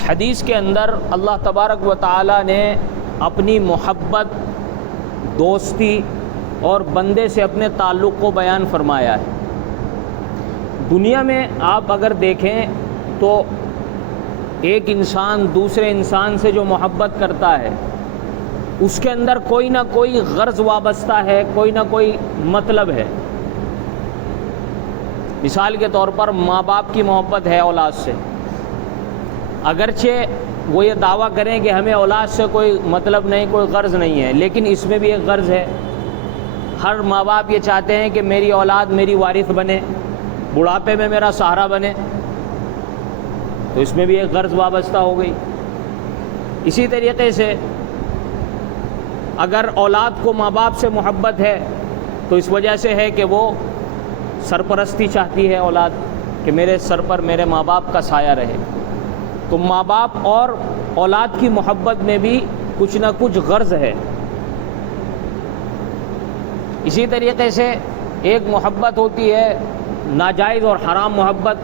اس حدیث کے اندر اللہ تبارک و تعالی نے اپنی محبت، دوستی اور بندے سے اپنے تعلق کو بیان فرمایا ہے۔ دنیا میں آپ اگر دیکھیں تو ایک انسان دوسرے انسان سے جو محبت کرتا ہے اس کے اندر کوئی نہ کوئی غرض وابستہ ہے، کوئی نہ کوئی مطلب ہے۔ مثال کے طور پر ماں باپ کی محبت ہے اولاد سے، اگرچہ وہ یہ دعویٰ کریں کہ ہمیں اولاد سے کوئی مطلب نہیں، کوئی غرض نہیں ہے، لیکن اس میں بھی ایک غرض ہے۔ ہر ماں باپ یہ چاہتے ہیں کہ میری اولاد میری وارث بنے، بڑھاپے میں میرا سہارا بنے، تو اس میں بھی ایک غرض وابستہ ہو گئی۔ اسی طریقے سے اگر اولاد کو ماں باپ سے محبت ہے تو اس وجہ سے ہے کہ وہ سرپرستی چاہتی ہے اولاد، کہ میرے سر پر میرے ماں باپ کا سایہ رہے۔ تو ماں باپ اور اولاد کی محبت میں بھی کچھ نہ کچھ غرض ہے۔ اسی طریقے سے ایک محبت ہوتی ہے ناجائز اور حرام محبت،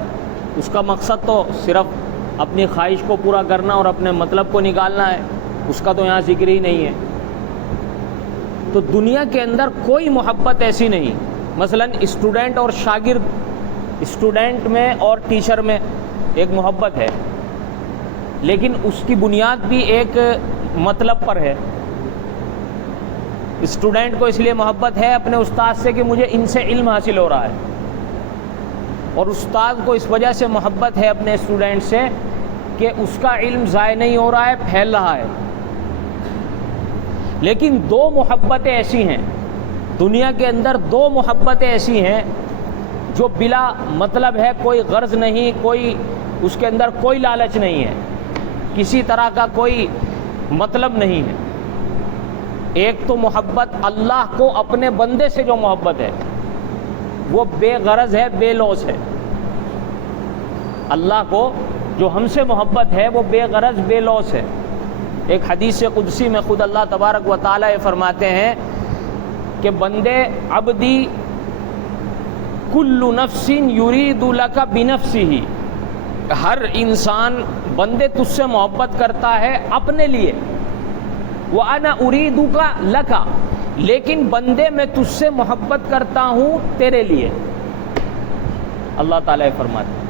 اس کا مقصد تو صرف اپنی خواہش کو پورا کرنا اور اپنے مطلب کو نکالنا ہے، اس کا تو یہاں ذکر ہی نہیں ہے۔ تو دنیا کے اندر کوئی محبت ایسی نہیں، مثلا اسٹوڈنٹ اور شاگرد، اسٹوڈنٹ میں اور ٹیچر میں ایک محبت ہے، لیکن اس کی بنیاد بھی ایک مطلب پر ہے۔ اسٹوڈنٹ کو اس لیے محبت ہے اپنے استاد سے کہ مجھے ان سے علم حاصل ہو رہا ہے، اور استاد کو اس وجہ سے محبت ہے اپنے اسٹوڈنٹ سے کہ اس کا علم ضائع نہیں ہو رہا ہے، پھیل رہا ہے۔ لیکن دو محبتیں ایسی ہیں دنیا کے اندر، دو محبتیں ایسی ہیں جو بلا مطلب ہے، کوئی غرض نہیں، کوئی اس کے اندر کوئی لالچ نہیں ہے، کسی طرح کا کوئی مطلب نہیں ہے۔ ایک تو محبت اللہ کو اپنے بندے سے جو محبت ہے وہ بے غرض ہے، بے لوث ہے۔ اللہ کو جو ہم سے محبت ہے وہ بے غرض، بے لوث ہے۔ ایک حدیث قدسی میں خود اللہ تبارک و تعالی فرماتے ہیں کہ بندے، عبدی کل نفس یرید لک بنفسہ، ہر انسان بندے تجھ سے محبت کرتا ہے اپنے لیے، وَأَنَا أُرِيدُكَ لَكَ، لیکن بندے میں تجھ سے محبت کرتا ہوں تیرے لیے، اللہ تعالیٰ فرماتے ہیں۔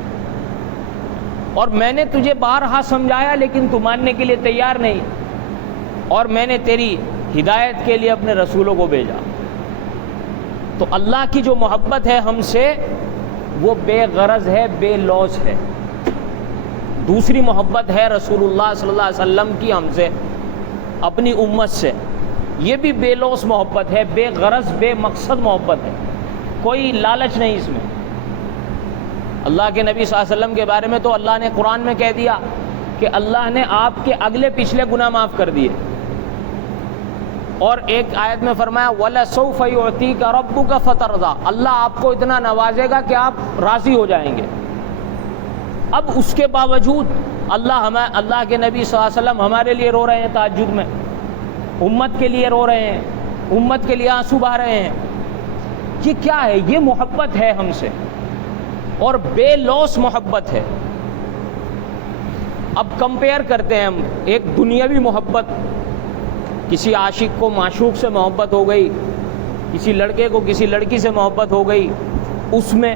اور میں نے تجھے بارہا سمجھایا لیکن تو ماننے کے لیے تیار نہیں، اور میں نے تیری ہدایت کے لیے اپنے رسولوں کو بھیجا۔ تو اللہ کی جو محبت ہے ہم سے وہ بے غرض ہے، بے لوث ہے۔ دوسری محبت ہے رسول اللہ صلی اللہ علیہ وسلم کی ہم سے، اپنی امت سے، یہ بھی بے لوث محبت ہے، بے غرض، بے مقصد محبت ہے، کوئی لالچ نہیں اس میں۔ اللہ کے نبی صلی اللہ علیہ وسلم کے بارے میں تو اللہ نے قرآن میں کہہ دیا کہ اللہ نے آپ کے اگلے پچھلے گناہ معاف کر دیے، اور ایک آیت میں فرمایا وَلَسَوْفَ يُعْطِيكَ رَبُّكَ فَتَرْضَىٰ، اللہ آپ کو اتنا نوازے گا کہ آپ راضی ہو جائیں گے۔ اب اس کے باوجود اللہ کے نبی صلی اللہ علیہ وسلم ہمارے لیے رو رہے ہیں تہجد میں، امت کے لیے رو رہے ہیں، امت کے لیے آنسو بہا رہے ہیں۔ یہ کیا ہے؟ یہ محبت ہے ہم سے، اور بے لوث محبت ہے۔ اب کمپیئر کرتے ہیں ہم، ایک دنیاوی محبت، کسی عاشق کو معشوق سے محبت ہو گئی، کسی لڑکے کو کسی لڑکی سے محبت ہو گئی اس میں،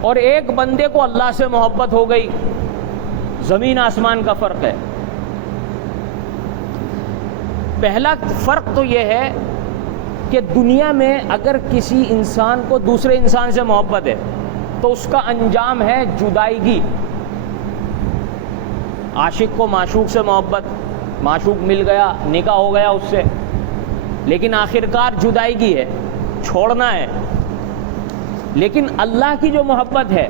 اور ایک بندے کو اللہ سے محبت ہو گئی، زمین آسمان کا فرق ہے۔ پہلا فرق تو یہ ہے کہ دنیا میں اگر کسی انسان کو دوسرے انسان سے محبت ہے تو اس کا انجام ہے جدائیگی۔ عاشق کو معشوق سے محبت، معشوق مل گیا، نکاح ہو گیا اس سے، لیکن آخرکار جدائیگی ہے، چھوڑنا ہے۔ لیکن اللہ کی جو محبت ہے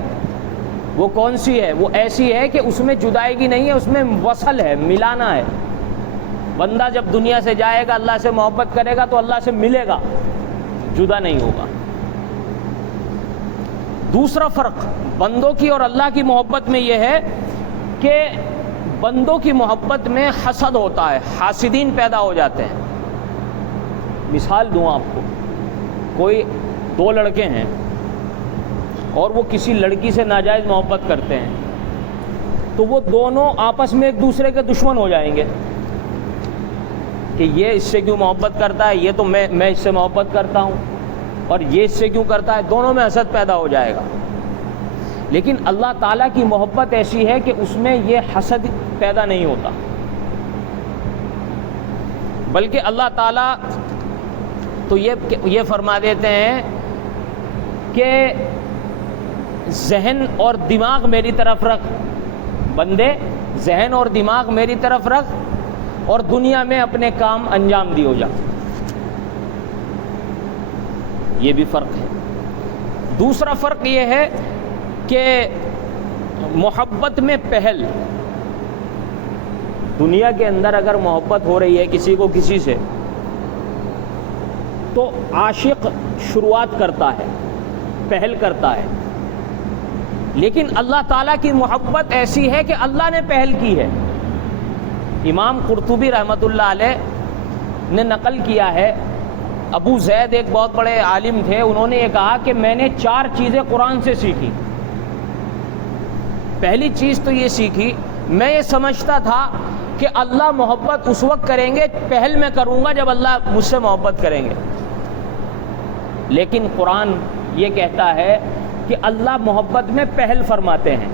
وہ کون سی ہے؟ وہ ایسی ہے کہ اس میں جدائیگی نہیں ہے، اس میں وصل ہے، ملانا ہے۔ بندہ جب دنیا سے جائے گا اللہ سے محبت کرے گا تو اللہ سے ملے گا، جدا نہیں ہوگا۔ دوسرا فرق بندوں کی اور اللہ کی محبت میں یہ ہے کہ بندوں کی محبت میں حسد ہوتا ہے، حاسدین پیدا ہو جاتے ہیں۔ مثال دوں آپ کو، کوئی دو لڑکے ہیں اور وہ کسی لڑکی سے ناجائز محبت کرتے ہیں، تو وہ دونوں آپس میں ایک دوسرے کے دشمن ہو جائیں گے کہ یہ اس سے کیوں محبت کرتا ہے، یہ تو میں اس سے محبت کرتا ہوں، اور یہ اس سے کیوں کرتا ہے، دونوں میں حسد پیدا ہو جائے گا۔ لیکن اللہ تعالیٰ کی محبت ایسی ہے کہ اس میں یہ حسد پیدا نہیں ہوتا، بلکہ اللہ تعالیٰ تو یہ فرما دیتے ہیں کہ ذہن اور دماغ میری طرف رکھ، بندے ذہن اور دماغ میری طرف رکھ اور دنیا میں اپنے کام انجام دی ہو جا۔ یہ بھی فرق ہے۔ دوسرا فرق یہ ہے کہ محبت میں پہل، دنیا کے اندر اگر محبت ہو رہی ہے کسی کو کسی سے تو عاشق شروعات کرتا ہے، پہل کرتا ہے، لیکن اللہ تعالیٰ کی محبت ایسی ہے کہ اللہ نے پہل کی ہے۔ امام قرطبی رحمۃ اللہ علیہ نے نقل کیا ہے، ابو زید ایک بہت بڑے عالم تھے، انہوں نے یہ کہا کہ میں نے 4 چیزیں قرآن سے سیکھی۔ پہلی چیز تو یہ سیکھی، میں یہ سمجھتا تھا کہ اللہ محبت اس وقت کریں گے، پہل میں کروں گا جب اللہ مجھ سے محبت کریں گے، لیکن قرآن یہ کہتا ہے کہ اللہ محبت میں پہل فرماتے ہیں،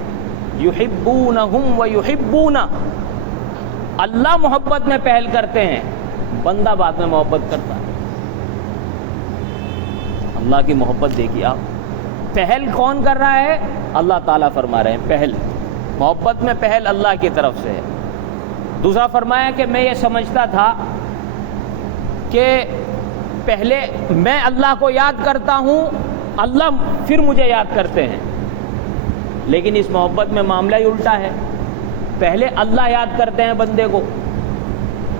یحبونہم ویحبون، اللہ محبت میں پہل کرتے ہیں، بندہ بعد میں محبت کرتا ہے۔ اللہ کی محبت دیکھیے آپ، پہل کون کر رہا ہے؟ اللہ تعالیٰ فرما رہے ہیں پہل، محبت میں پہل اللہ کی طرف سے ہے۔ دوسرا فرمایا کہ میں یہ سمجھتا تھا کہ پہلے میں اللہ کو یاد کرتا ہوں، اللہ پھر مجھے یاد کرتے ہیں، لیکن اس محبت میں معاملہ ہی الٹا ہے، پہلے اللہ یاد کرتے ہیں بندے کو،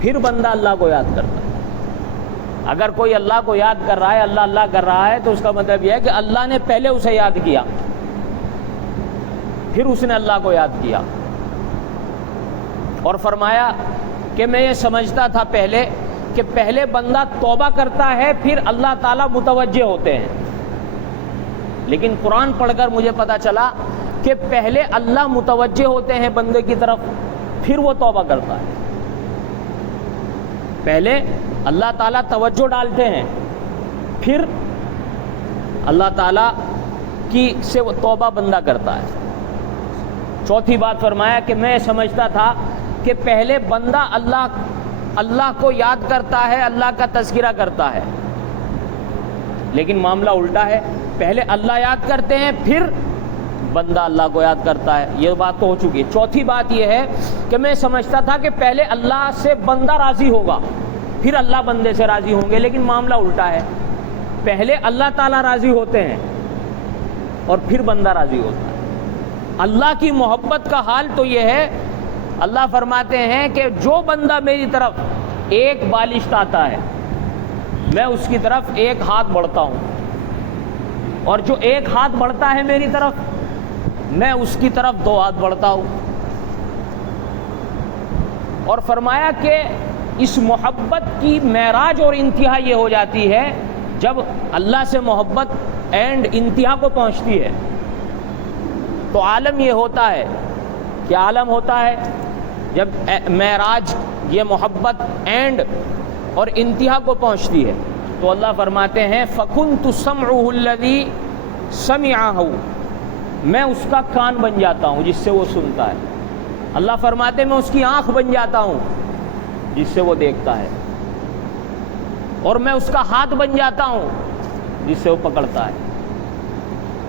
پھر بندہ اللہ کو یاد کرتا ہے۔ اگر کوئی اللہ کو یاد کر رہا ہے، اللہ اللہ کر رہا ہے، تو اس کا مطلب یہ ہے کہ اللہ نے پہلے اسے یاد کیا، پھر اس نے اللہ کو یاد کیا۔ اور فرمایا کہ میں یہ سمجھتا تھا پہلے کہ پہلے بندہ توبہ کرتا ہے، پھر اللہ تعالیٰ متوجہ ہوتے ہیں، لیکن قرآن پڑھ کر مجھے پتا چلا کہ پہلے اللہ متوجہ ہوتے ہیں بندے کی طرف، پھر وہ توبہ کرتا ہے۔ پہلے اللہ تعالیٰ توجہ ڈالتے ہیں، پھر اللہ تعالیٰ کی سے وہ توبہ بندہ کرتا ہے۔ چوتھی بات فرمایا کہ میں سمجھتا تھا کہ پہلے بندہ اللہ کو یاد کرتا ہے، اللہ کا تذکرہ کرتا ہے، لیکن معاملہ الٹا ہے، پہلے اللہ یاد کرتے ہیں، پھر بندہ اللہ کو یاد کرتا ہے۔ یہ بات تو ہو چکی ہے۔ چوتھی بات یہ ہے کہ میں سمجھتا تھا کہ پہلے اللہ سے بندہ راضی ہوگا، پھر اللہ بندے سے راضی ہوں گے، لیکن معاملہ الٹا ہے، پہلے اللہ تعالیٰ راضی ہوتے ہیں اور پھر بندہ راضی ہوتا ہے۔ اللہ کی محبت کا حال تو یہ ہے، اللہ فرماتے ہیں کہ جو بندہ میری طرف ایک بالشت آتا ہے، میں اس کی طرف ایک ہاتھ بڑھتا ہوں، اور جو ایک ہاتھ بڑھتا ہے میری طرف، میں اس کی طرف 2 ہاتھ بڑھتا ہوں۔ اور فرمایا کہ اس محبت کی معراج اور انتہا یہ ہو جاتی ہے جب اللہ سے محبت اینڈ انتہا کو پہنچتی ہے، تو عالم یہ ہوتا ہے، کیا عالم ہوتا ہے؟ جب معراج یہ محبت اینڈ اور انتہا کو پہنچتی ہے تو اللہ فرماتے ہیں فَكُنْتُ سَمْعُهُ الَّذِي سَمِعَهُ، میں اس کا کان بن جاتا ہوں جس سے وہ سنتا ہے۔ اللہ فرماتے ہیں میں اس کی آنکھ بن جاتا ہوں جس سے وہ دیکھتا ہے، اور میں اس کا ہاتھ بن جاتا ہوں جس سے وہ پکڑتا ہے،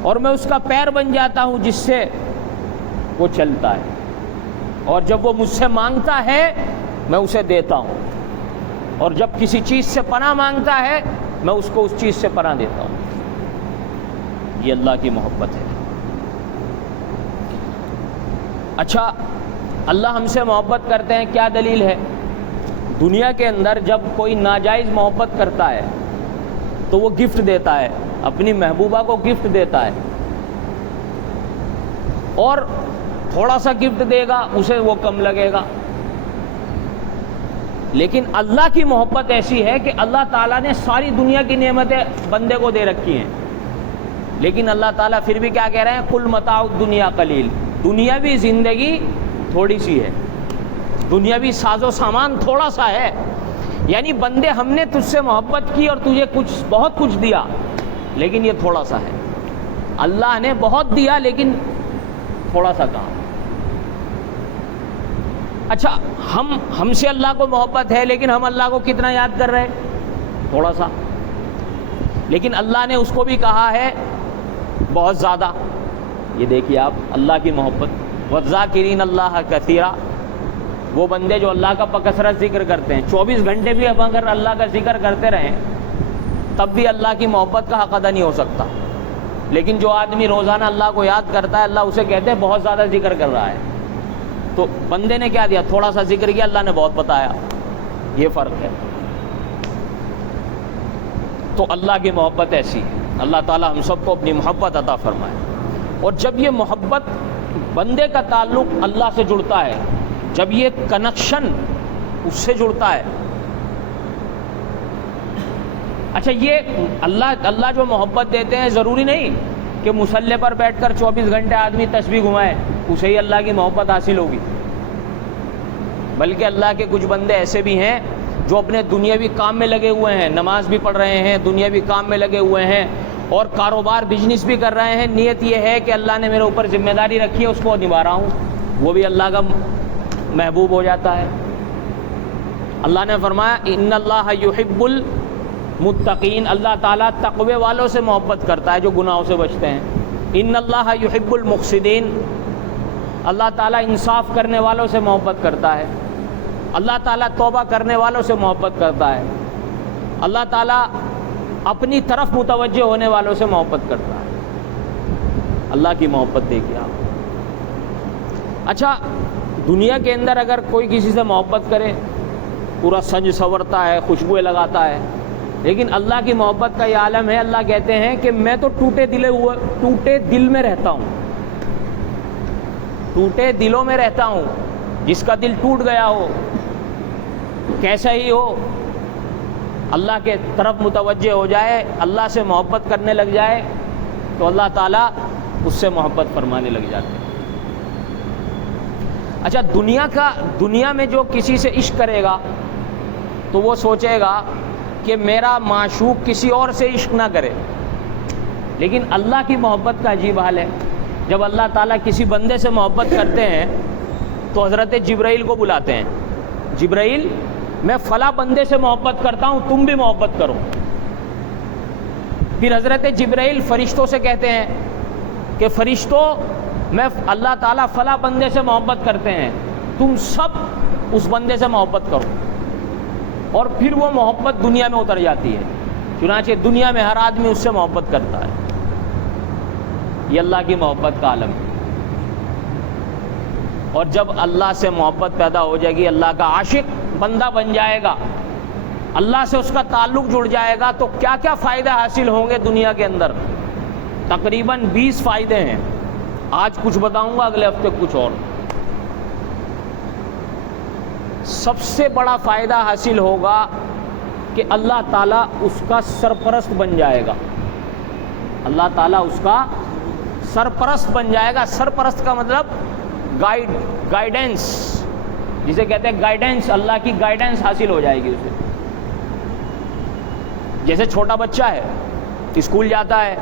اور میں اس کا پیر بن جاتا ہوں جس سے وہ چلتا ہے، اور جب وہ مجھ سے مانگتا ہے میں اسے دیتا ہوں، اور جب کسی چیز سے پناہ مانگتا ہے میں اس کو اس چیز سے پناہ دیتا ہوں۔ یہ اللہ کی محبت ہے۔ اچھا، اللہ ہم سے محبت کرتے ہیں، کیا دلیل ہے؟ دنیا کے اندر جب کوئی ناجائز محبت کرتا ہے تو وہ گفٹ دیتا ہے، اپنی محبوبہ کو گفٹ دیتا ہے، اور تھوڑا سا گفٹ دے گا اسے وہ کم لگے گا۔ لیکن اللہ کی محبت ایسی ہے کہ اللہ تعالیٰ نے ساری دنیا کی نعمتیں بندے کو دے رکھی ہیں، لیکن اللہ تعالیٰ پھر بھی کیا کہہ رہے ہیں؟ قُلْ مَتَاعُ الدُّنْيَا قَلِيلٌ، دنیاوی زندگی تھوڑی سی ہے، دنیاوی ساز و سامان تھوڑا سا ہے. یعنی بندے ہم نے تجھ سے محبت کی اور تجھے بہت کچھ دیا، لیکن یہ تھوڑا سا ہے. اللہ نے بہت دیا لیکن تھوڑا سا کام. اچھا ہم سے اللہ کو محبت ہے، لیکن ہم اللہ کو کتنا یاد کر رہے ہیں؟ تھوڑا سا. لیکن اللہ نے اس کو بھی کہا ہے بہت زیادہ. یہ دیکھیے آپ اللہ کی محبت. وَالذَّاكِرِينَ اللَّهَ كَثِيرًا، وہ بندے جو اللہ کا بکثرت ذکر کرتے ہیں. 24 گھنٹے بھی اب اگر اللہ کا ذکر کرتے رہیں تب بھی اللہ کی محبت کا حق ادا نہیں ہو سکتا. لیکن جو آدمی روزانہ اللہ کو یاد کرتا ہے، اللہ اسے کہتے ہیں بہت زیادہ ذکر کر رہا ہے. تو بندے نے کیا دیا؟ تھوڑا سا ذکر کیا، اللہ نے بہت بتایا. یہ فرق ہے. تو اللہ کی محبت ایسی ہے. اللہ تعالی ہم سب کو اپنی محبت عطا فرمائے. اور جب یہ محبت بندے کا تعلق اللہ سے جڑتا ہے، جب یہ کنیکشن اس سے جڑتا ہے. اچھا یہ اللہ جو محبت دیتے ہیں، ضروری نہیں کہ مصلی پر بیٹھ کر 24 گھنٹے آدمی تسبیح گھمائے اسے ہی اللہ کی محبت حاصل ہوگی. بلکہ اللہ کے کچھ بندے ایسے بھی ہیں جو اپنے دنیاوی کام میں لگے ہوئے ہیں، نماز بھی پڑھ رہے ہیں، دنیاوی کام میں لگے ہوئے ہیں، اور کاروبار بزنس بھی کر رہے ہیں. نیت یہ ہے کہ اللہ نے میرے اوپر ذمہ داری رکھی ہے، اس کو نبھا رہا ہوں. وہ بھی اللہ کا محبوب ہو جاتا ہے. اللہ نے فرمایا ان اللہ یحب المتقین، اللہ تعالیٰ تقوی والوں سے محبت کرتا ہے جو گناہوں سے بچتے ہیں. ان اللہ یحب المقسطین، اللہ تعالیٰ انصاف کرنے والوں سے محبت کرتا ہے. اللہ تعالیٰ توبہ کرنے والوں سے محبت کرتا ہے. اللہ تعالیٰ اپنی طرف متوجہ ہونے والوں سے محبت کرتا ہے. اللہ کی محبت دیکھیے آپ. اچھا دنیا کے اندر اگر کوئی کسی سے محبت کرے، پورا سج سنورتا ہے، خوشبوئیں لگاتا ہے، لیکن اللہ کی محبت کا یہ عالم ہے. اللہ کہتے ہیں کہ میں تو ٹوٹے دل میں رہتا ہوں، ٹوٹے دلوں میں رہتا ہوں. جس کا دل ٹوٹ گیا ہو، کیسا ہی ہو، اللہ کے طرف متوجہ ہو جائے، اللہ سے محبت کرنے لگ جائے، تو اللہ تعالیٰ اس سے محبت فرمانے لگ جاتے ہیں. اچھا دنیا میں جو کسی سے عشق کرے گا تو وہ سوچے گا کہ میرا معشوق کسی اور سے عشق نہ کرے. لیکن اللہ کی محبت کا عجیب حال ہے. جب اللہ تعالیٰ کسی بندے سے محبت کرتے ہیں تو حضرت جبرائیل کو بلاتے ہیں. جبرائیل، میں فلاں بندے سے محبت کرتا ہوں، تم بھی محبت کرو. پھر حضرت جبرائیل فرشتوں سے کہتے ہیں کہ فرشتوں، میں اللہ تعالیٰ فلاں بندے سے محبت کرتے ہیں، تم سب اس بندے سے محبت کرو. اور پھر وہ محبت دنیا میں اتر جاتی ہے. چنانچہ دنیا میں ہر آدمی اس سے محبت کرتا ہے. یہ اللہ کی محبت کا عالم ہے. اور جب اللہ سے محبت پیدا ہو جائے گی، اللہ کا عاشق بندہ بن جائے گا، اللہ سے اس کا تعلق جڑ جائے گا، تو کیا کیا فائدے حاصل ہوں گے دنیا کے اندر؟ تقریباً 20 فائدے ہیں. آج کچھ بتاؤں گا، اگلے ہفتے کچھ اور. سب سے بڑا فائدہ حاصل ہوگا کہ اللہ تعالیٰ اس کا سرپرست بن جائے گا. اللہ تعالیٰ اس کا سرپرست بن جائے گا. سرپرست کا مطلب گائیڈنس، جسے کہتے ہیں گائیڈنس. اللہ کی گائیڈنس حاصل ہو جائے گی اسے. جیسے چھوٹا بچہ ہے، اسکول جاتا ہے،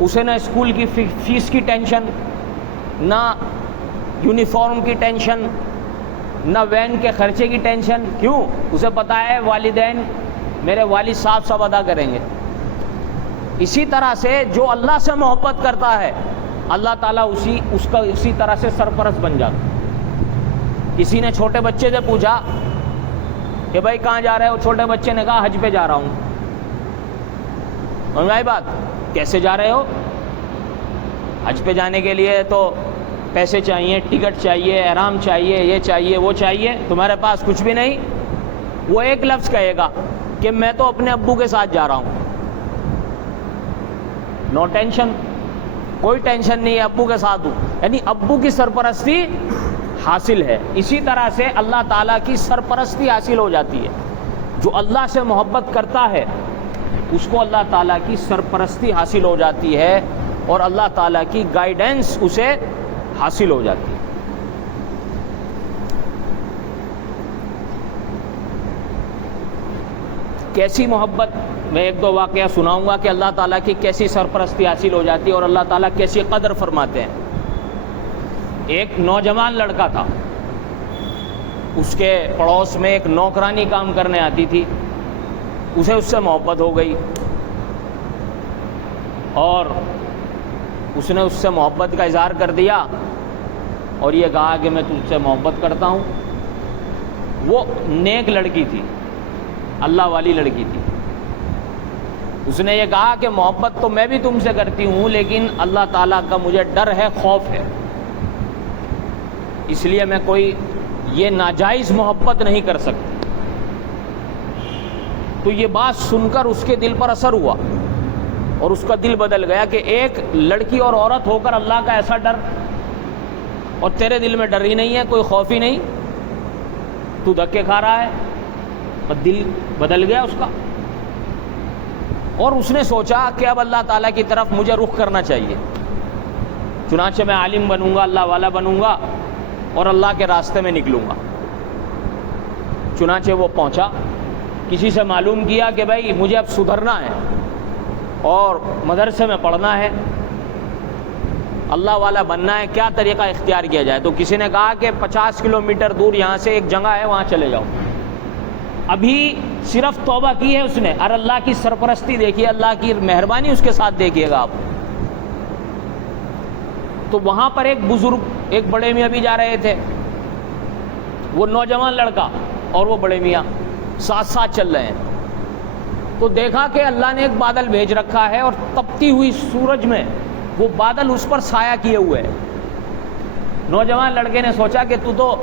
اسے نہ اسکول کی فیس کی ٹینشن، نہ یونیفارم کی ٹینشن، نہ وین کے خرچے کی ٹینشن. کیوں؟ اسے پتہ ہے والدین، میرے والد صاحب سب ادا کریں گے. اسی طرح سے جو اللہ سے محبت کرتا ہے، اللہ تعالیٰ اسی طرح سے سرپرست بن جاتا. کسی نے چھوٹے بچے سے پوچھا کہ بھائی کہاں جا رہے ہو؟ چھوٹے بچے نے کہا حج پہ جا رہا ہوں. سمجھ بات؟ کیسے جا رہے ہو؟ حج پہ جانے کے لیے تو پیسے چاہیے، ٹکٹ چاہیے، احرام چاہیے، یہ چاہیے، وہ چاہیے. تمہارے پاس کچھ بھی نہیں؟ وہ ایک لفظ کہے گا کہ میں تو اپنے ابو کے ساتھ جا رہا ہوں. نو ٹینشن، کوئی ٹینشن نہیں ہے، ابو کے ساتھ ہوں. یعنی ابو کی سرپرستی حاصل ہے. اسی طرح سے اللہ تعالیٰ کی سرپرستی حاصل ہو جاتی ہے. جو اللہ سے محبت کرتا ہے اس کو اللہ تعالیٰ کی سرپرستی حاصل ہو جاتی ہے، اور اللہ تعالیٰ کی گائیڈنس اسے حاصل ہو جاتی ہے. کیسی محبت، میں ایک دو واقعہ سناؤں گا کہ اللہ تعالیٰ کی کیسی سرپرستی حاصل ہو جاتی ہے اور اللہ تعالیٰ کیسی قدر فرماتے ہیں۔ ایک نوجوان لڑکا تھا، اس کے پڑوس میں ایک نوکرانی کام کرنے آتی تھی، اسے اس سے محبت ہو گئی اور اس نے اس سے محبت کا اظہار کر دیا اور یہ کہا کہ میں تجھ سے محبت کرتا ہوں۔ وہ نیک لڑکی تھی، اللہ والی لڑکی تھی۔ اس نے یہ کہا کہ محبت تو میں بھی تم سے کرتی ہوں، لیکن اللہ تعالیٰ کا مجھے ڈر ہے، خوف ہے، اس لیے میں کوئی یہ ناجائز محبت نہیں کر سکتی۔ تو یہ بات سن کر اس کے دل پر اثر ہوا اور اس کا دل بدل گیا کہ ایک لڑکی اور عورت ہو کر اللہ کا ایسا ڈر، اور تیرے دل میں ڈر ہی نہیں ہے، کوئی خوف ہی نہیں، تو دھکے کھا رہا ہے۔ اور دل بدل گیا اس کا، اور اس نے سوچا کہ اب اللہ تعالیٰ کی طرف مجھے رخ کرنا چاہیے، چنانچہ میں عالم بنوں گا، اللہ والا بنوں گا اور اللہ کے راستے میں نکلوں گا۔ چنانچہ وہ پہنچا، کسی سے معلوم کیا کہ بھائی مجھے اب سدھرنا ہے اور مدرسے میں پڑھنا ہے، اللہ والا بننا ہے، کیا طریقہ اختیار کیا جائے؟ تو کسی نے کہا کہ 50 کلومیٹر دور یہاں سے ایک جگہ ہے، وہاں چلے جاؤ۔ ابھی صرف توبہ کی ہے اس نے، اور اللہ کی سرپرستی دیکھیے، اللہ کی مہربانی اس کے ساتھ دیکھیے گا آپ۔ تو وہاں پر ایک بزرگ، ایک بڑے میاں بھی جا رہے تھے، وہ نوجوان لڑکا اور وہ بڑے میاں ساتھ ساتھ چل رہے ہیں۔ تو دیکھا کہ اللہ نے ایک بادل بھیج رکھا ہے اور تپتی ہوئی سورج میں وہ بادل اس پر سایہ کیے ہوئے ہیں۔ نوجوان لڑکے نے سوچا کہ تو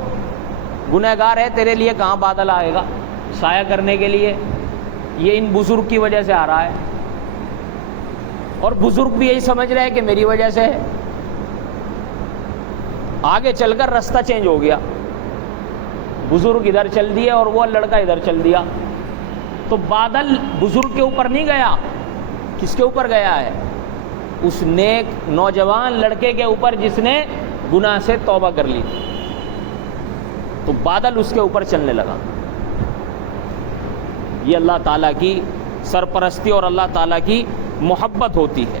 گنہگار ہے، تیرے لیے کہاں بادل آئے گا سایہ کرنے کے لیے، یہ ان بزرگ کی وجہ سے آ رہا ہے، اور بزرگ بھی یہی سمجھ رہے ہیں کہ میری وجہ سے ہے۔ آگے چل کر راستہ چینج ہو گیا، بزرگ ادھر چل دیے اور وہ لڑکا ادھر چل دیا۔ تو بادل بزرگ کے اوپر نہیں گیا، کس کے اوپر گیا ہے؟ اس نیک نوجوان لڑکے کے اوپر جس نے گناہ سے توبہ کر لی تھی۔ تو بادل اس کے اوپر چلنے لگا۔ یہ اللہ تعالیٰ کی سرپرستی اور اللہ تعالیٰ کی محبت ہوتی ہے۔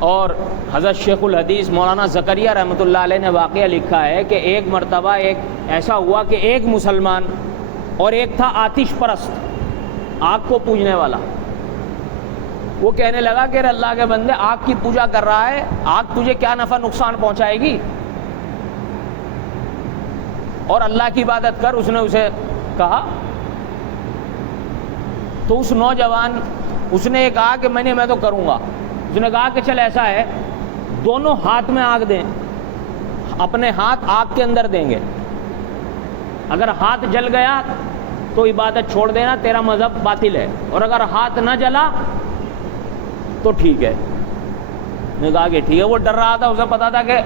اور حضرت شیخ الحدیث مولانا زکریا رحمۃ اللہ علیہ نے واقعہ لکھا ہے کہ ایک مرتبہ ایک ایسا ہوا کہ ایک مسلمان اور ایک تھا آتش پرست، آگ کو پوجنے والا، وہ کہنے لگا کہ اللہ کے بندے آگ کی پوجا کر رہا ہے، آگ تجھے کیا نفع نقصان پہنچائے گی، اور اللہ کی عبادت کر۔ اس نے اسے کہا تو اس نوجوان اس نے یہ کہا کہ میں تو کروں گا۔ اس نے کہا کہ چل ایسا ہے، دونوں ہاتھ میں آگ دیں، اپنے ہاتھ آگ کے اندر دیں گے، اگر ہاتھ جل گیا تو عبادت چھوڑ دینا، تیرا مذہب باطل ہے، اور اگر ہاتھ نہ جلا تو ٹھیک ہے۔ نے کہا کہ ٹھیک ہے۔ وہ ڈر رہا تھا، اسے پتا تھا کہ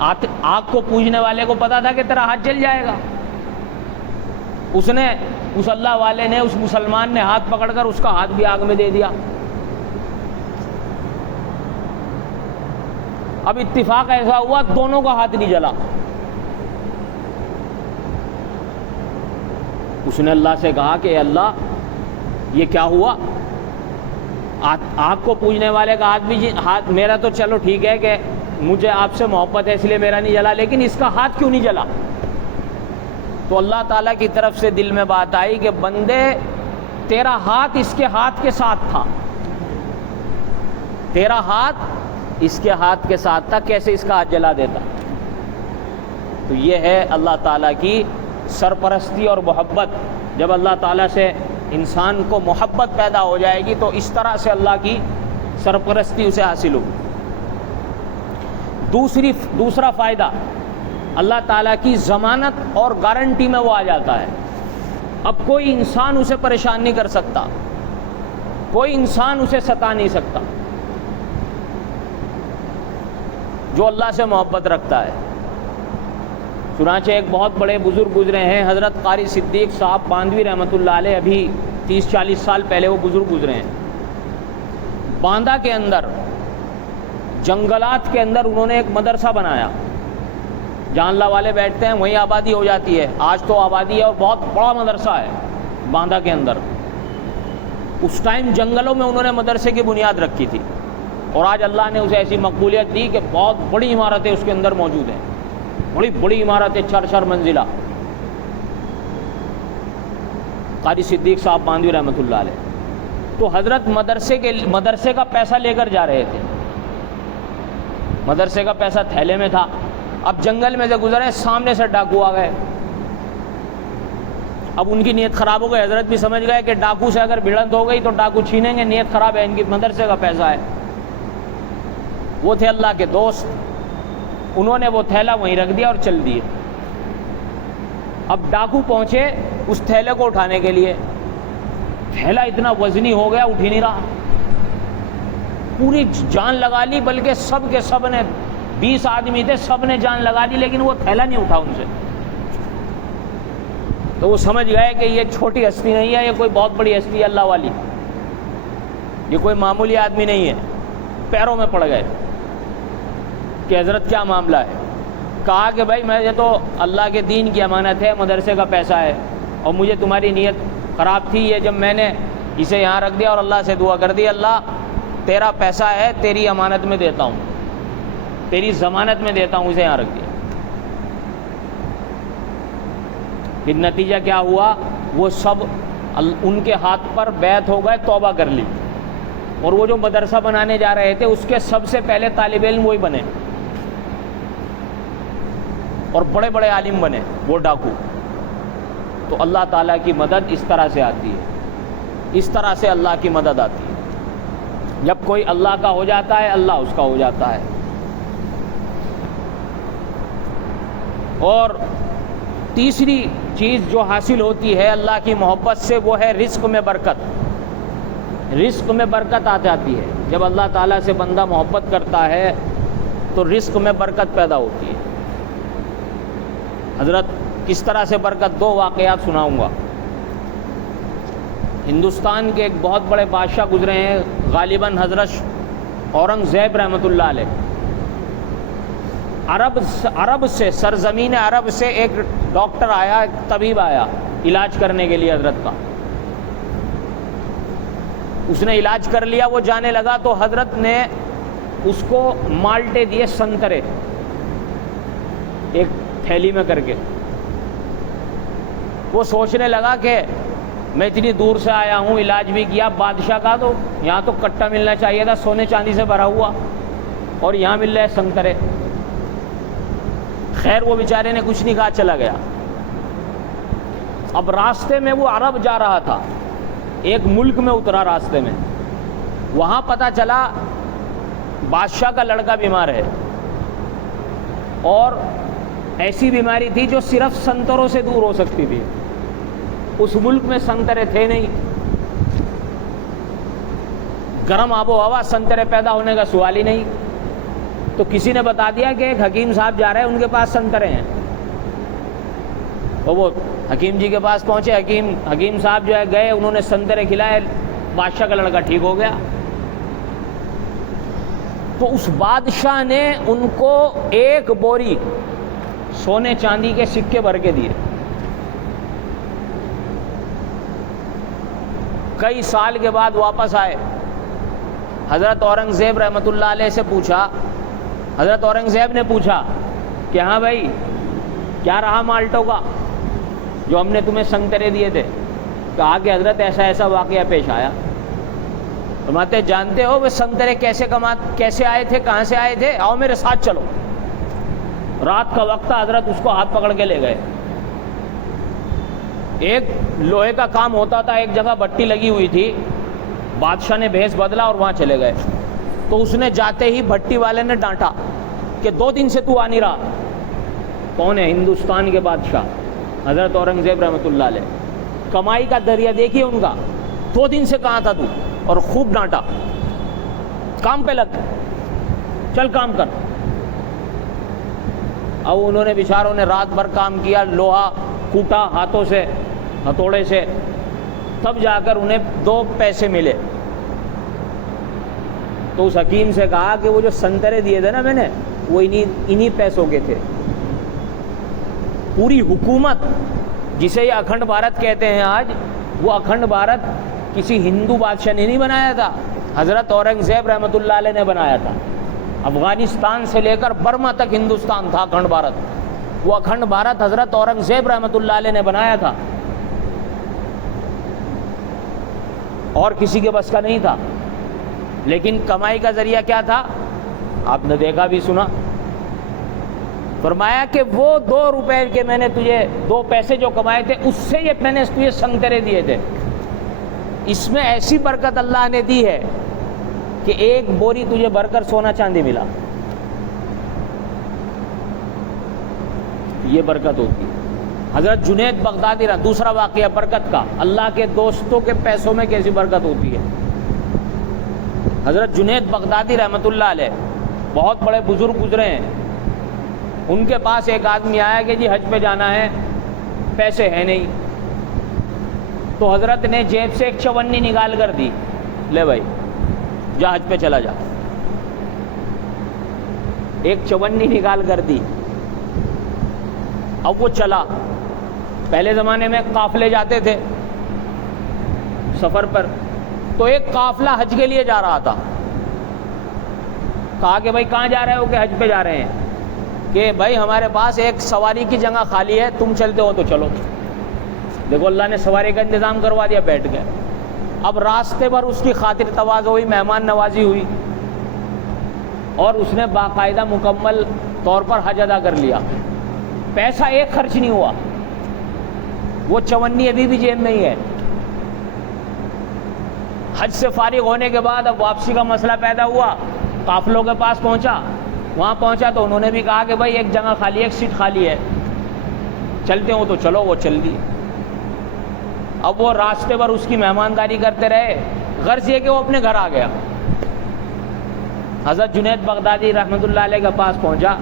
آگ کو پوجنے والے کو پتا تھا کہ تیرا ہاتھ جل جائے گا۔ اس اللہ والے نے، اس مسلمان نے ہاتھ پکڑ کر اس کا ہاتھ بھی آگ میں دے دیا۔ اب اتفاق ایسا ہوا دونوں کا ہاتھ نہیں جلا۔ اس نے اللہ سے کہا کہ اے اللہ یہ کیا ہوا؟ آگ کو پوجنے والے کا ہاتھ میرا تو چلو ٹھیک ہے کہ مجھے آپ سے محبت ہے اس لیے میرا نہیں جلا، لیکن اس کا ہاتھ کیوں نہیں جلا؟ تو اللہ تعالیٰ کی طرف سے دل میں بات آئی کہ بندے تیرا ہاتھ اس کے ہاتھ کے ساتھ تھا، تیرا ہاتھ اس کے ہاتھ کے ساتھ تھا، کیسے اس کا ہاتھ جلا دیتا؟ تو یہ ہے اللہ تعالیٰ کی سرپرستی اور محبت۔ جب اللہ تعالیٰ سے انسان کو محبت پیدا ہو جائے گی تو اس طرح سے اللہ کی سرپرستی اسے حاصل ہوگی۔ دوسرا فائدہ، اللہ تعالیٰ کی ضمانت اور گارنٹی میں وہ آ جاتا ہے۔ اب کوئی انسان اسے پریشان نہیں کر سکتا، کوئی انسان اسے ستا نہیں سکتا جو اللہ سے محبت رکھتا ہے۔ چنانچہ ایک بہت بڑے بزرگ گزرے ہیں، حضرت قاری صدیق صاحب باندھوی رحمۃ اللہ علیہ، ابھی 30-40 سال پہلے وہ بزرگ گزرے ہیں۔ باندھا کے اندر، جنگلات کے اندر انہوں نے ایک مدرسہ بنایا، جہاں اللہ والے بیٹھتے ہیں وہیں آبادی ہو جاتی ہے. آج تو آبادی ہے اور بہت بڑا مدرسہ ہے باندھا کے اندر. اس ٹائم جنگلوں میں انہوں نے مدرسے کی بنیاد رکھی تھی اور آج اللہ نے اسے ایسی مقبولیت دی کہ بہت بڑی عمارتیں اس کے اندر موجود ہیں, بڑی بڑی عمارتیں, 4 منزلہ. قاری صدیق صاحب باندھوی رحمۃ اللہ علیہ. تو حضرت مدرسے کا پیسہ لے کر جا رہے تھے. مدرسے کا پیسہ تھیلے میں تھا. اب جنگل میں سے گزرے, سامنے سے ڈاکو آ گئے. اب ان کی نیت خراب ہو گئی. حضرت بھی سمجھ گئے کہ ڈاکو سے اگر بھڑنت ہو گئی تو ڈاکو چھینیں گے, نیت خراب ہے, ان کی مدرسے کا پیسہ ہے. وہ تھے اللہ کے دوست, انہوں نے وہ تھیلا وہیں رکھ دیا اور چل دیے. اب ڈاکو پہنچے اس تھیلے کو اٹھانے کے لیے. تھیلا اتنا وزنی ہو گیا, اٹھ ہی نہیں رہا. پوری جان لگا لی, بلکہ سب کے سب نے, 20 آدمی تھے, سب نے جان لگا لی, لیکن وہ تھیلا نہیں اٹھا ان سے. تو وہ سمجھ گئے کہ یہ چھوٹی ہستی نہیں ہے, یہ کوئی بہت بڑی ہستی ہے اللہ والی, یہ کوئی معمولی آدمی نہیں ہے. پیروں میں پڑ گئے کہ حضرت کیا معاملہ ہے. کہا کہ بھائی میں یہ تو اللہ کے دین کی امانت ہے, مدرسے کا پیسہ ہے, اور مجھے تمہاری نیت خراب تھی. یہ جب میں نے اسے یہاں رکھ دیا اور اللہ سے دعا کر دی, اللہ تیرا پیسہ ہے, تیری امانت میں دیتا ہوں, تیری ضمانت میں دیتا ہوں, اسے یہاں رکھ دیا. پھر نتیجہ کیا ہوا, وہ سب ان کے ہاتھ پر بیعت ہو گئے, توبہ کر لی. اور وہ جو مدرسہ بنانے جا رہے تھے اس کے سب سے پہلے طالب علم وہی بنے اور بڑے بڑے عالم بنے وہ ڈاکو. تو اللہ تعالیٰ کی مدد اس طرح سے آتی ہے, اس طرح سے اللہ کی مدد آتی ہے. جب کوئی اللہ کا ہو جاتا ہے, اللہ اس کا ہو جاتا ہے. اور تیسری چیز جو حاصل ہوتی ہے اللہ کی محبت سے, وہ ہے رزق میں برکت. رزق میں برکت آ جاتی ہے. جب اللہ تعالیٰ سے بندہ محبت کرتا ہے تو رزق میں برکت پیدا ہوتی ہے. حضرت کس طرح سے برکت, 2 واقعات سناؤں گا. ہندوستان کے ایک بہت بڑے بادشاہ گزرے ہیں, غالباً حضرت اورنگزیب رحمۃ اللہ علیہ. عرب سے, سرزمین عرب سے ایک ڈاکٹر آیا, ایک طبیب آیا علاج کرنے کے لیے حضرت کا. اس نے علاج کر لیا, وہ جانے لگا تو حضرت نے اس کو مالٹے دیے, سنترے, ایک تھیلی میں کر کے. وہ سوچنے لگا کہ میں اتنی دور سے آیا ہوں, علاج بھی کیا, بادشاہ کا تو یہاں تو کٹا ملنا چاہیے تھا, سونے چاندی سے بھرا ہوا, اور یہاں مل رہے سنترے. خیر وہ بیچارے نے کچھ نہیں کہا, چلا گیا. اب راستے میں وہ عرب جا رہا تھا, ایک ملک میں اترا راستے میں. وہاں پتہ چلا بادشاہ کا لڑکا بیمار ہے, اور ایسی بیماری تھی جو صرف سنتروں سے دور ہو سکتی تھی. اس ملک میں سنترے تھے نہیں, گرم آب و ہوا, سنترے پیدا ہونے کا سوال ہی نہیں. تو کسی نے بتا دیا کہ ایک حکیم صاحب جا رہے ہیں, ان کے پاس سنترے ہیں. تو وہ حکیم جی کے پاس پہنچے. حکیم صاحب جو ہے گئے, انہوں نے سنترے کھلائے, بادشاہ کا لڑکا ٹھیک ہو گیا. تو اس بادشاہ نے ان کو 1 بوری سونے چاندی کے سکے بھر کے دیے. کئی سال کے بعد واپس آئے, حضرت اورنگزیب رحمۃ اللہ علیہ سے پوچھا. حضرت اورنگزیب نے پوچھا کہ ہاں بھائی کیا رہا مالٹوں کا جو ہم نے تمہیں سنترے دیے تھے. کہا کہ حضرت ایسا ایسا واقعہ پیش آیا. فرماتے جانتے ہو وہ سنترے کیسے آئے تھے, کہاں سے آئے تھے, آؤ میرے ساتھ چلو. رات کا وقت تھا, حضرت اس کو ہاتھ پکڑ کے لے گئے. ایک لوہے کا کام ہوتا تھا, ایک جگہ بٹی لگی ہوئی تھی. بادشاہ نے بھیس بدلا اور وہاں چلے گئے. تو اس نے جاتے ہی بھٹی والے نے ڈانٹا کہ 2 دن سے تو آ نہیں رہا. کون ہے؟ ہندوستان کے بادشاہ حضرت اورنگزیب رحمۃ اللہ علیہ. کمائی کا ذریعہ دیکھیے ان کا, 2 دن سے کہاں تھا تو, اور خوب ڈانٹا. کام پہ لگ, چل کام کر. اب انہوں نے بیچاروں نے رات بھر کام کیا, لوہا کوٹا ہاتھوں سے, ہتھوڑے سے, تب جا کر انہیں 2 پیسے ملے. تو اس حکیم سے کہا کہ وہ جو سنترے دیے تھے نا میں نے, وہ انہی پیسوں کے تھے. پوری حکومت جسے یہ اکھنڈ بھارت کہتے ہیں آج، وہ اکھنڈ بھارت کسی ہندو بادشاہ نے نہیں بنایا تھا، حضرت اورنگزیب رحمۃ اللہ علیہ نے بنایا تھا۔ افغانستان سے لے کر برما تک ہندوستان تھا اکھنڈ بھارت، وہ اکھنڈ بھارت حضرت اورنگزیب رحمۃ اللہ علیہ نے بنایا تھا، اور کسی کے بس کا نہیں تھا۔ لیکن کمائی کا ذریعہ کیا تھا؟ آپ نے دیکھا بھی سنا، فرمایا کہ وہ 2 روپے کے میں نے تجھے 2 پیسے جو کمائے تھے، اس سے یہ میں نے تجھے سنترے دیے تھے۔ اس میں ایسی برکت اللہ نے دی ہے کہ 1 بوری تجھے بھر کر سونا چاندی ملا، یہ برکت ہوتی ہے۔ حضرت جنید بغدادی دوسرا واقعہ برکت کا، اللہ کے دوستوں کے پیسوں میں کیسی برکت ہوتی ہے۔ حضرت جنید بغدادی رحمۃ اللہ علیہ بہت بڑے بزرگ گزرے ہیں، ان کے پاس ایک آدمی آیا کہ جی حج پہ جانا ہے، پیسے ہیں نہیں، تو حضرت نے جیب سے ایک چونی نکال کر دی، لے بھائی جا حج پہ چلا جا، ایک چونی نکال کر دی۔ اب وہ چلا، پہلے زمانے میں قافلے جاتے تھے سفر پر، تو ایک قافلہ حج کے لیے جا رہا تھا، کہا کہ بھائی کہاں جا رہے ہو؟ کہ حج پہ جا رہے ہیں۔ کہ بھائی ہمارے پاس ایک سواری کی جگہ خالی ہے، تم چلتے ہو تو چلو۔ دیکھو اللہ نے سواری کا انتظام کروا دیا، بیٹھ گئے۔ اب راستے پر اس کی خاطر تواضع ہوئی، مہمان نوازی ہوئی، اور اس نے باقاعدہ مکمل طور پر حج ادا کر لیا، پیسہ ایک خرچ نہیں ہوا، وہ چونی ابھی بھی جیب میں ہی ہے۔ حج سے فارغ ہونے کے بعد اب واپسی کا مسئلہ پیدا ہوا، قافلوں کے پاس پہنچا، وہاں پہنچا تو انہوں نے بھی کہا کہ بھائی ایک جگہ خالی ہے، ایک سیٹ خالی ہے، چلتے ہو تو چلو۔ وہ چل دی۔ اب وہ راستے پر اس کی مہمانداری کرتے رہے، غرض یہ کہ وہ اپنے گھر آ گیا۔ حضرت جنید بغدادی رحمۃ اللہ علیہ کے پاس پہنچا،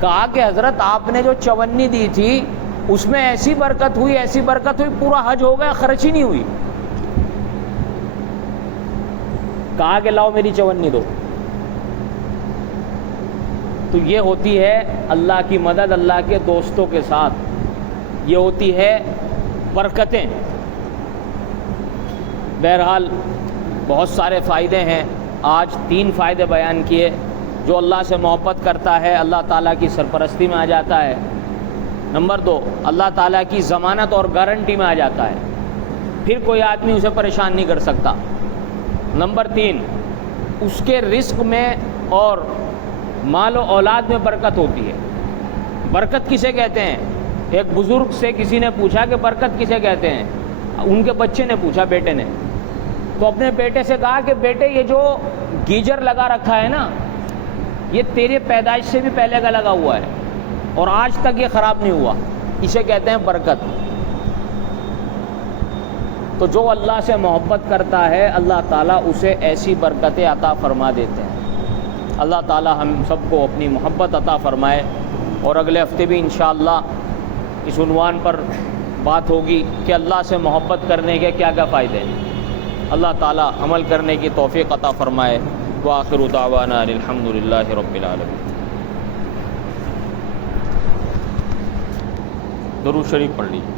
کہا کہ حضرت آپ نے جو چونی دی تھی اس میں ایسی برکت ہوئی، ایسی برکت ہوئی، پورا حج ہو گیا، خرچ ہی نہیں ہوئی۔ کہا کہ لاؤ میری چونی دو۔ تو یہ ہوتی ہے اللہ کی مدد، اللہ کے دوستوں کے ساتھ، یہ ہوتی ہے برکتیں۔ بہرحال بہت سارے فائدے ہیں، آج 3 فائدے بیان کیے۔ جو اللہ سے محبت کرتا ہے اللہ تعالیٰ کی سرپرستی میں آ جاتا ہے۔ نمبر 2، اللہ تعالیٰ کی ضمانت اور گارنٹی میں آ جاتا ہے، پھر کوئی آدمی اسے پریشان نہیں کر سکتا۔ نمبر 3، اس کے رزق میں اور مال و اولاد میں برکت ہوتی ہے۔ برکت کسے کہتے ہیں؟ ایک بزرگ سے کسی نے پوچھا کہ برکت کسے کہتے ہیں؟ ان کے بچے نے پوچھا، بیٹے نے، تو اپنے بیٹے سے کہا کہ بیٹے یہ جو گیجر لگا رکھا ہے نا، یہ تیرے پیدائش سے بھی پہلے کا لگا ہوا ہے اور آج تک یہ خراب نہیں ہوا، اسے کہتے ہیں برکت۔ تو جو اللہ سے محبت کرتا ہے اللہ تعالیٰ اسے ایسی برکتیں عطا فرما دیتے ہیں۔ اللہ تعالیٰ ہم سب کو اپنی محبت عطا فرمائے، اور اگلے ہفتے بھی انشاءاللہ اس عنوان پر بات ہوگی کہ اللہ سے محبت کرنے کے کیا کیا فائدے ہیں۔ اللہ تعالیٰ عمل کرنے کی توفیق عطا فرمائے۔ وآخر دعوانا الحمدللہ رب العالمین۔ درود شریف پڑھ لیجیے۔